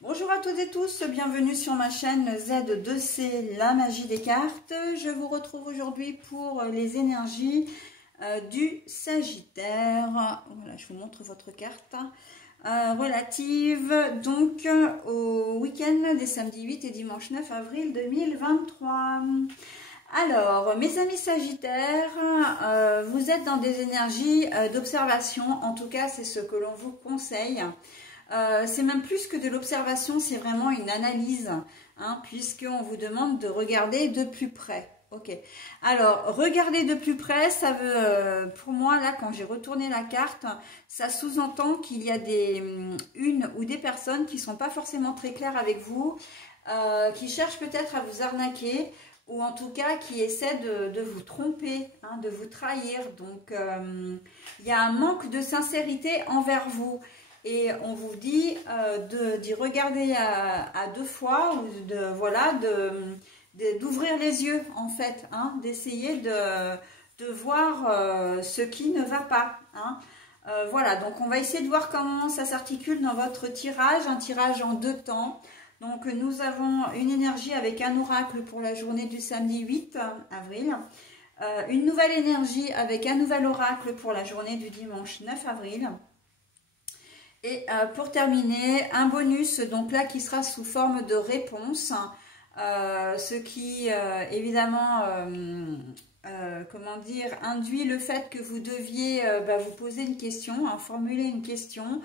Bonjour à toutes et tous, bienvenue sur ma chaîne Z2C, la magie des cartes. Je vous retrouve aujourd'hui pour les énergies du Sagittaire. Voilà, je vous montre votre carte relative donc au week-end des samedis 8 et dimanche 9 avril 2023. Alors, mes amis Sagittaires, vous êtes dans des énergies d'observation, en tout cas c'est ce que l'on vous conseille. C'est même plus que de l'observation, c'est vraiment une analyse, hein, puisqu'on vous demande de regarder de plus près. Ok. Alors, regarder de plus près, ça veut, pour moi, là, quand j'ai retourné la carte, ça sous-entend qu'il y a une ou des personnes qui ne sont pas forcément très claires avec vous, qui cherchent peut-être à vous arnaquer, ou en tout cas qui essaient de vous tromper, hein, de vous trahir. Donc, il y a un manque de sincérité envers vous. Et on vous dit d'y regarder à deux fois, ou d'ouvrir les yeux en fait, hein, d'essayer de voir ce qui ne va pas. Hein. Voilà, donc on va essayer de voir comment ça s'articule dans votre tirage, un tirage en deux temps. Donc nous avons une énergie avec un oracle pour la journée du samedi 8 avril. Une nouvelle énergie avec un nouvel oracle pour la journée du dimanche 9 avril. Et pour terminer, un bonus, donc là qui sera sous forme de réponse, ce qui évidemment, comment dire, induit le fait que vous deviez vous poser une question, hein, formuler une question,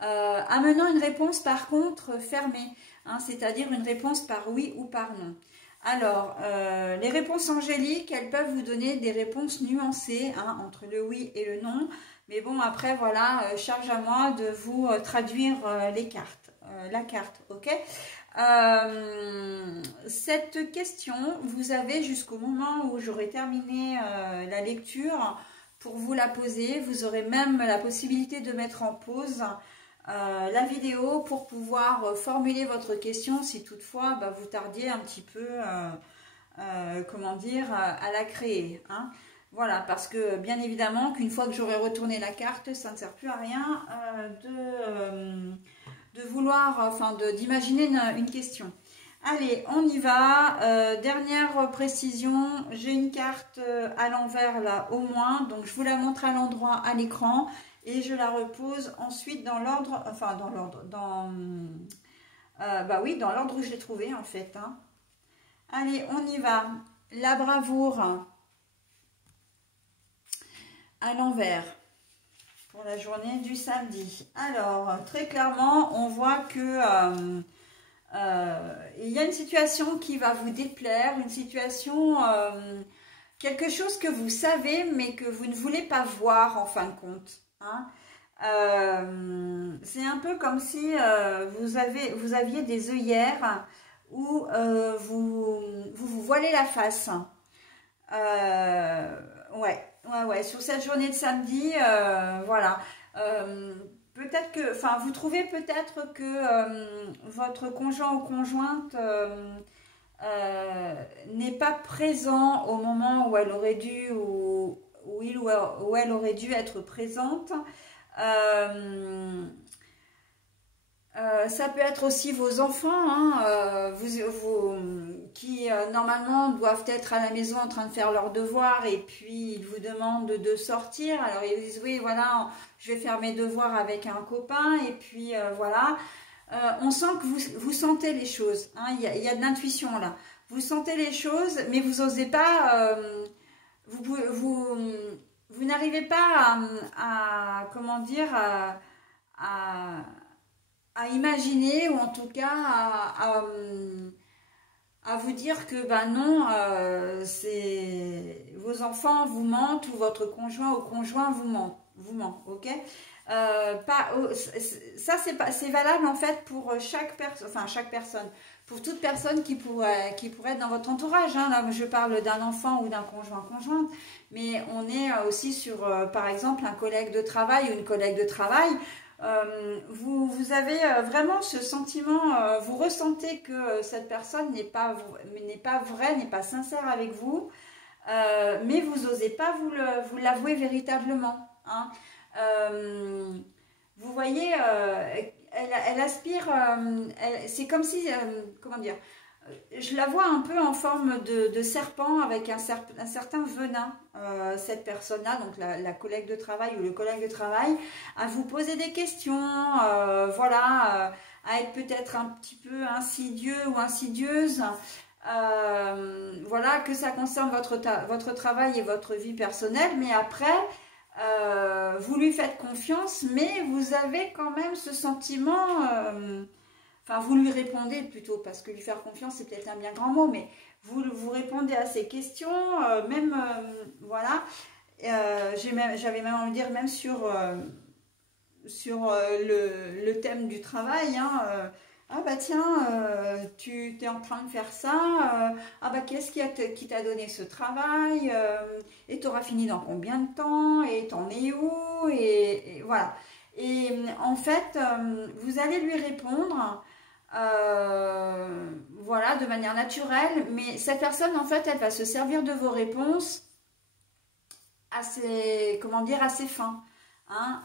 amenant une réponse par contre fermée, hein, c'est-à-dire une réponse par oui ou par non. Alors, les réponses angéliques, elles peuvent vous donner des réponses nuancées, hein, entre le oui et le non. Mais bon, après, voilà, charge à moi de vous traduire les cartes, la carte, ok? Cette question, vous avez jusqu'au moment où j'aurai terminé la lecture pour vous la poser. Vous aurez même la possibilité de mettre en pause la vidéo pour pouvoir formuler votre question si toutefois vous tardiez un petit peu, comment dire, à la créer, hein. Voilà, parce que bien évidemment qu'une fois que j'aurai retourné la carte, ça ne sert plus à rien de vouloir, enfin d'imaginer une question. Allez, on y va. Dernière précision, j'ai une carte à l'envers là au moins, donc je vous la montre à l'endroit à l'écran et je la repose ensuite dans l'ordre, enfin dans l'ordre, oui, dans l'ordre où je l'ai trouvé en fait, hein. Allez, on y va. La bravoure à l'envers pour la journée du samedi. Alors, très clairement, on voit que il y a une situation qui va vous déplaire, une situation, quelque chose que vous savez, mais que vous ne voulez pas voir en fin de compte. Hein. C'est un peu comme si vous aviez des œillères où vous voilez la face. Ouais, sur cette journée de samedi, voilà. Peut-être que, enfin, vous trouvez peut-être que votre conjoint ou conjointe n'est pas présent au moment où elle aurait dû, où il ou elle aurait dû être présente. Ça peut être aussi vos enfants, hein, qui normalement doivent être à la maison en train de faire leurs devoirs et puis ils vous demandent de sortir. Alors ils disent oui, voilà, je vais faire mes devoirs avec un copain et puis voilà. On sent que vous sentez les choses, hein, il y a de l'intuition là. Vous sentez les choses, mais vous n'osez pas, vous n'arrivez pas comment dire, à imaginer ou en tout cas à vous dire que non, vos enfants vous mentent ou votre conjoint ou conjoint vous ment, ok. C'est valable en fait pour chaque personne, pour toute personne qui pourrait être dans votre entourage, hein. Là je parle d'un enfant ou d'un conjointe, mais on est aussi sur par exemple un collègue de travail ou une collègue de travail. Vous avez vraiment ce sentiment, vous ressentez que cette personne n'est pas vraie, n'est pas sincère avec vous, mais vous n'osez pas vous l'avouer véritablement, hein. Vous voyez, elle aspire, c'est comme si, comment dire, je la vois un peu en forme de serpent avec un certain venin, cette personne-là, donc la collègue de travail ou le collègue de travail, à vous poser des questions, voilà, à être peut-être un petit peu insidieux ou insidieuse. Voilà, que ça concerne votre travail et votre vie personnelle, mais après, vous lui faites confiance, mais vous avez quand même ce sentiment, enfin vous lui répondez plutôt, parce que lui faire confiance c'est peut-être un bien grand mot, mais vous répondez à ses questions, même, voilà, j'avais même envie de dire, même sur le thème du travail, hein, ah bah tiens, tu es en train de faire ça, ah bah qu'est-ce qui t'a donné ce travail, et tu auras fini dans combien de temps, et t'en es où, et voilà. Et en fait, vous allez lui répondre, voilà, de manière naturelle, mais cette personne, en fait, elle va se servir de vos réponses assez, comment dire, assez fin. Hein,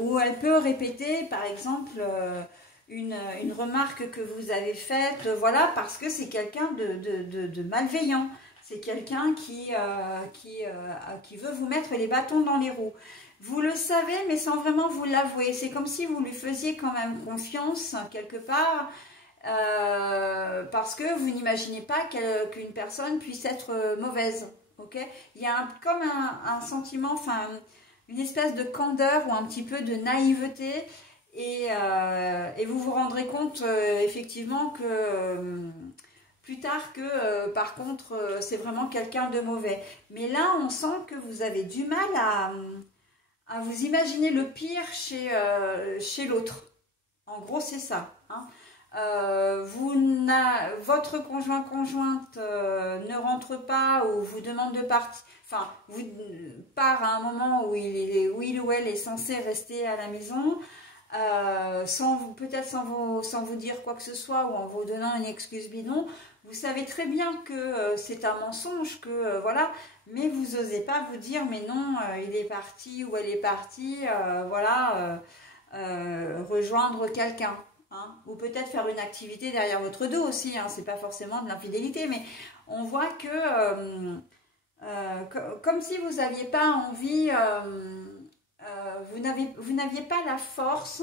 où elle peut répéter, par exemple, une remarque que vous avez faite, voilà, parce que c'est quelqu'un de malveillant. C'est quelqu'un qui veut vous mettre les bâtons dans les roues. Vous le savez, mais sans vraiment vous l'avouer. C'est comme si vous lui faisiez quand même confiance, quelque part, parce que vous n'imaginez pas qu'une personne puisse être mauvaise. Okay, il y a comme un sentiment, enfin, une espèce de candeur ou un petit peu de naïveté, et vous vous rendrez compte effectivement que plus tard que par contre c'est vraiment quelqu'un de mauvais. Mais là on sent que vous avez du mal à vous imaginer le pire chez l'autre. En gros c'est ça. Hein. Votre conjointe ne rentre pas ou vous demande de partir, enfin, vous part à un moment où il ou elle est censé rester à la maison, peut-être sans vous dire quoi que ce soit ou en vous donnant une excuse bidon. Vous savez très bien que c'est un mensonge, que voilà, mais vous n'osez pas vous dire, mais non, il est parti ou elle est partie, voilà, rejoindre quelqu'un. Hein, ou peut-être faire une activité derrière votre dos aussi, hein, c'est pas forcément de l'infidélité, mais on voit que comme si vous n'aviez pas envie, vous n'aviez pas la force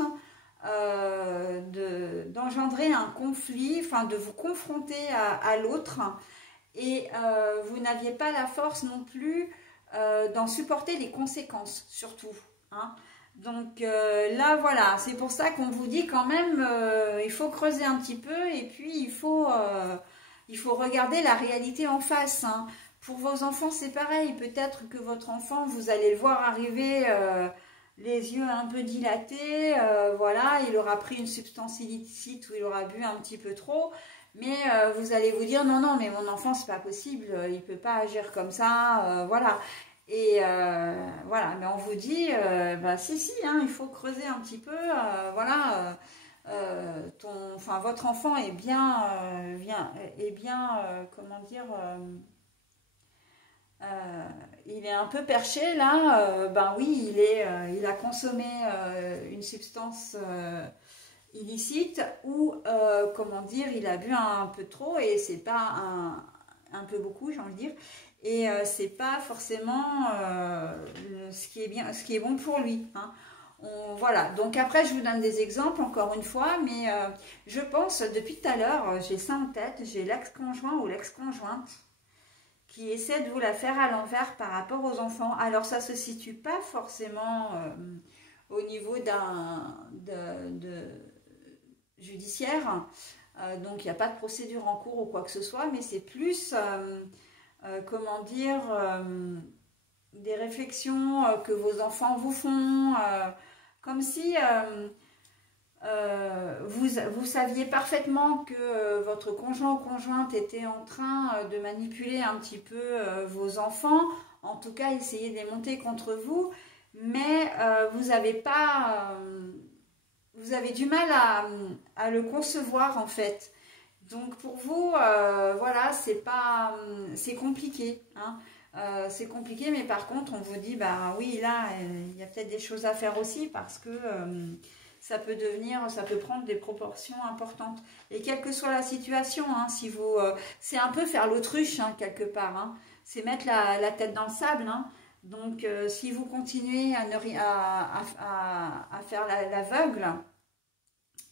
d'engendrer un conflit, enfin de vous confronter à l'autre, et vous n'aviez pas la force non plus d'en supporter les conséquences, surtout. Hein. Donc là, voilà, c'est pour ça qu'on vous dit quand même, il faut creuser un petit peu, et puis il faut regarder la réalité en face. Hein. Pour vos enfants, c'est pareil. Peut-être que votre enfant, vous allez le voir arriver les yeux un peu dilatés, voilà, il aura pris une substance illicite ou il aura bu un petit peu trop, mais vous allez vous dire, non, non, mais mon enfant, c'est pas possible, il ne peut pas agir comme ça, voilà. Et voilà, mais on vous dit, bah si, hein, il faut creuser un petit peu, voilà, enfin, votre enfant est bien, comment dire, il est un peu perché là, ben oui, il a consommé une substance illicite, ou comment dire, il a bu un peu trop, et c'est pas un peu beaucoup, j'ai envie de dire, et c'est pas forcément ce qui est bien, ce qui est bon pour lui. Hein. Voilà, donc après je vous donne des exemples encore une fois, mais je pense, depuis tout à l'heure, j'ai ça en tête, j'ai l'ex-conjoint ou l'ex-conjointe qui essaie de vous la faire à l'envers par rapport aux enfants. Alors ça se situe pas forcément au niveau judiciaire, donc il n'y a pas de procédure en cours ou quoi que ce soit, mais c'est plus, comment dire, des réflexions que vos enfants vous font, comme si vous saviez parfaitement que votre conjoint ou conjointe était en train de manipuler un petit peu vos enfants, en tout cas essayer de les monter contre vous, mais vous avez pas, vous avez du mal à le concevoir en fait. Donc pour vous, voilà, c'est compliqué, hein. C'est compliqué, mais par contre on vous dit, bah oui, là il y a peut-être des choses à faire aussi, parce que ça peut prendre des proportions importantes. Et quelle que soit la situation, hein, si vous, c'est un peu faire l'autruche, hein, quelque part, hein, c'est mettre la tête dans le sable, hein. Donc, si vous continuez à faire l'aveugle,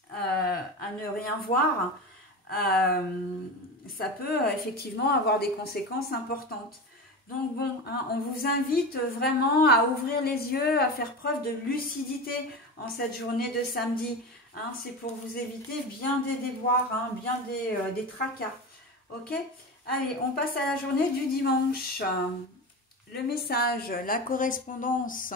à ne rien voir, ça peut effectivement avoir des conséquences importantes. Donc bon, hein, on vous invite vraiment à ouvrir les yeux, à faire preuve de lucidité en cette journée de samedi. Hein, c'est pour vous éviter bien des déboires, hein, bien des tracas. Ok? Allez, on passe à la journée du dimanche. Le message, la correspondance.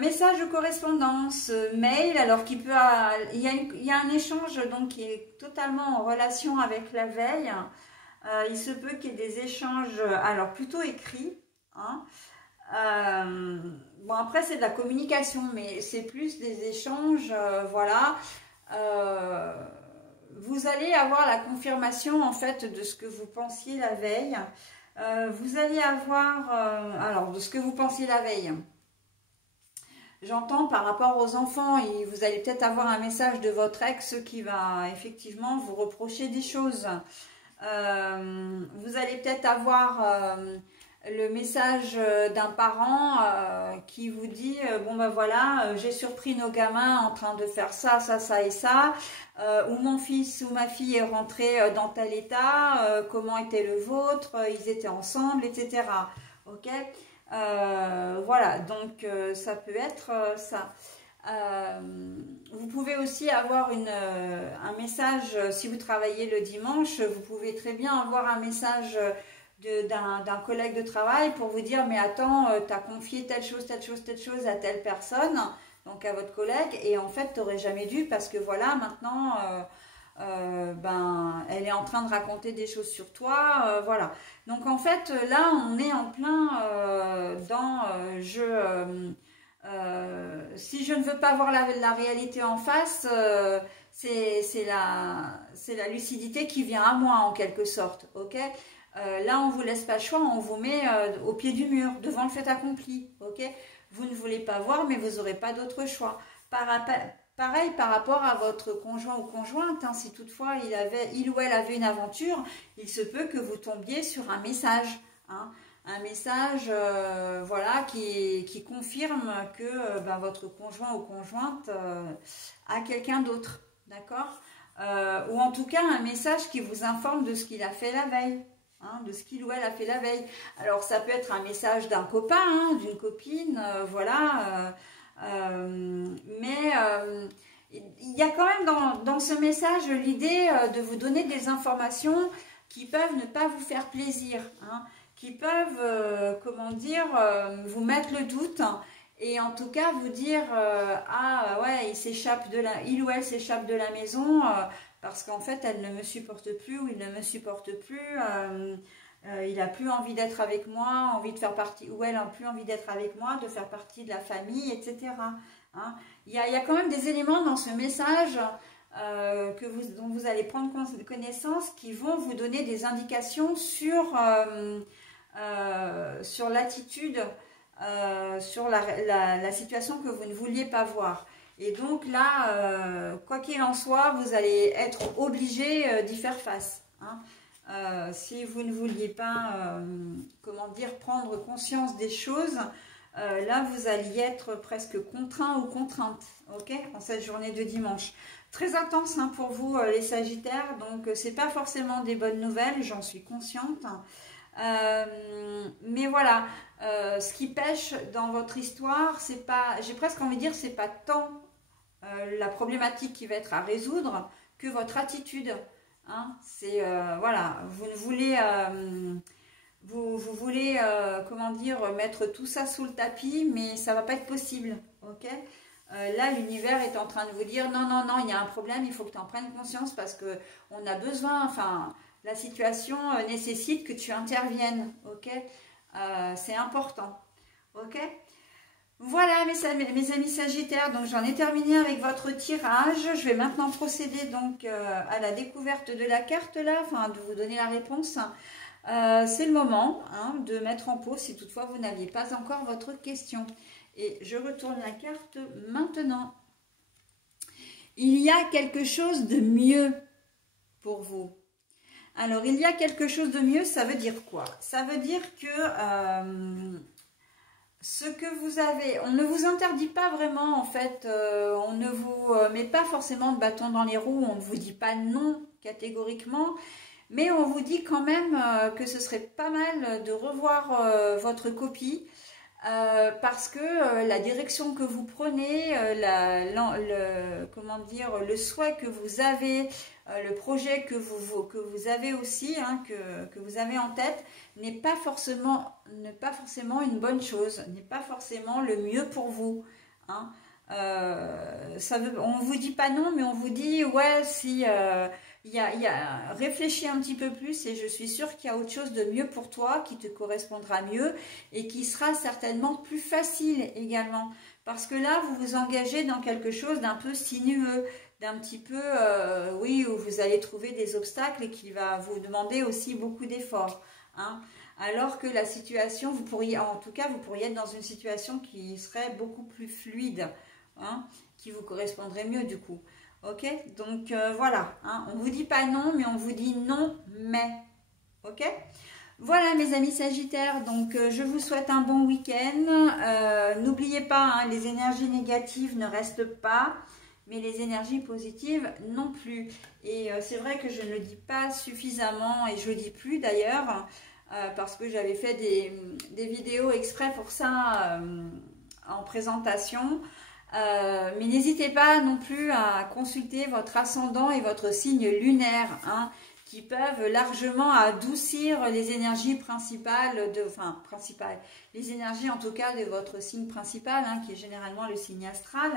Message de correspondance, mail, alors il y a un échange donc qui est totalement en relation avec la veille. Il se peut qu'il y ait des échanges, alors plutôt écrits, hein. Bon, après c'est de la communication, mais c'est plus des échanges, voilà. Vous allez avoir la confirmation en fait de ce que vous pensiez la veille. Vous allez avoir, alors de ce que vous pensiez la veille. J'entends par rapport aux enfants, et vous allez peut-être avoir un message de votre ex qui va effectivement vous reprocher des choses. Vous allez peut-être avoir le message d'un parent qui vous dit bon ben voilà, j'ai surpris nos gamins en train de faire ça, ça, ça et ça, ou mon fils ou ma fille est rentré dans tel état, comment était le vôtre, ils étaient ensemble, etc. Ok? Voilà, donc ça peut être ça. Vous pouvez aussi avoir un message, si vous travaillez le dimanche, vous pouvez très bien avoir un message d'un collègue de travail pour vous dire mais attends, tu as confié telle chose à telle personne, donc à votre collègue, et en fait tu n'aurais jamais dû parce que voilà, maintenant ben, elle est en train de raconter des choses sur toi, voilà. Donc en fait là on est en plein dans si je ne veux pas voir la réalité en face, c'est la lucidité qui vient à moi en quelque sorte, ok? Là on vous laisse pas le choix, on vous met au pied du mur, devant le fait accompli, ok? Vous ne voulez pas voir, mais vous n'aurez pas d'autre choix. Pareil par rapport à votre conjoint ou conjointe, hein, si toutefois il ou elle avait une aventure, il se peut que vous tombiez sur un message, hein, un message voilà, qui confirme que ben, votre conjoint ou conjointe a quelqu'un d'autre, d'accord, ou en tout cas un message qui vous informe de ce qu'il a fait la veille. Hein, de ce qu'il ou elle a fait la veille. Alors ça peut être un message d'un copain, hein, d'une copine, voilà, mais il y a quand même dans ce message l'idée de vous donner des informations qui peuvent ne pas vous faire plaisir, hein, qui peuvent, comment dire, vous mettre le doute, et en tout cas vous dire ah ouais, il ou elle s'échappe de la maison parce qu'en fait elle ne me supporte plus, ou il ne me supporte plus, il n'a plus envie d'être avec moi, envie de faire partie, ou elle n'a plus envie d'être avec moi, de faire partie de la famille, etc. Hein, il y a quand même des éléments dans ce message dont vous allez prendre connaissance, qui vont vous donner des indications sur l'attitude, sur la situation que vous ne vouliez pas voir. Et donc là, quoi qu'il en soit, vous allez être obligé d'y faire face. Hein. Si vous ne vouliez pas, comment dire, prendre conscience des choses, là vous alliez être presque contraint ou contrainte, ok, en cette journée de dimanche. Très intense, hein, pour vous les Sagittaires, donc c'est pas forcément des bonnes nouvelles, j'en suis consciente. Mais voilà, ce qui pêche dans votre histoire, c'est pas, j'ai presque envie de dire, c'est pas tant la problématique qui va être à résoudre que votre attitude. Hein, c'est voilà, vous ne voulez vous voulez comment dire, mettre tout ça sous le tapis, mais ça va pas être possible, ok? Là l'univers est en train de vous dire non, non, non, il y a un problème, il faut que tu en prennes conscience parce que on a besoin, enfin la situation nécessite que tu interviennes, ok? C'est important, ok? Voilà mes amis Sagittaires, donc j'en ai terminé avec votre tirage. Je vais maintenant procéder donc à la découverte de la carte là, enfin de vous donner la réponse. C'est le moment, hein, de mettre en pause si toutefois vous n'aviez pas encore votre question. Et je retourne la carte maintenant. Il y a quelque chose de mieux pour vous. Alors, il y a quelque chose de mieux, ça veut dire quoi? Ça veut dire que ce que vous avez, on ne vous interdit pas vraiment, en fait, on ne vous met pas forcément de bâton dans les roues, on ne vous dit pas non catégoriquement, mais on vous dit quand même que ce serait pas mal de revoir votre copie, parce que la direction que vous prenez, comment dire, le souhait que vous avez, le projet que vous avez aussi, hein, que vous avez en tête, n'est pas forcément une bonne chose, n'est pas forcément le mieux pour vous. Hein. On ne vous dit pas non, mais on vous dit, ouais, si... réfléchis un petit peu plus et je suis sûre qu'il y a autre chose de mieux pour toi, qui te correspondra mieux et qui sera certainement plus facile également. Parce que là, vous vous engagez dans quelque chose d'un peu sinueux, d'un petit peu, oui, où vous allez trouver des obstacles et qui va vous demander aussi beaucoup d'efforts. Hein. Alors que la situation, vous pourriez être dans une situation qui serait beaucoup plus fluide, hein, qui vous correspondrait mieux du coup. Ok, donc voilà, hein, on ne vous dit pas non, mais on vous dit non, mais. Ok, voilà mes amis Sagittaires, donc je vous souhaite un bon week-end. N'oubliez pas, hein, les énergies négatives ne restent pas, mais les énergies positives non plus. Et c'est vrai que je ne le dis pas suffisamment, et je ne le dis plus d'ailleurs, parce que j'avais fait des vidéos exprès pour ça en présentation. Mais n'hésitez pas non plus à consulter votre ascendant et votre signe lunaire, hein, qui peuvent largement adoucir les énergies principales, les énergies en tout cas de votre signe principal, hein, qui est généralement le signe astral.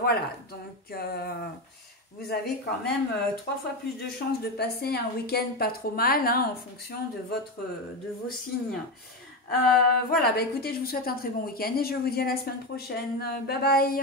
Voilà, donc vous avez quand même 3 fois plus de chances de passer un week-end pas trop mal, hein, en fonction de vos signes. Voilà, bah écoutez, je vous souhaite un très bon week-end et je vous dis à la semaine prochaine. Bye bye!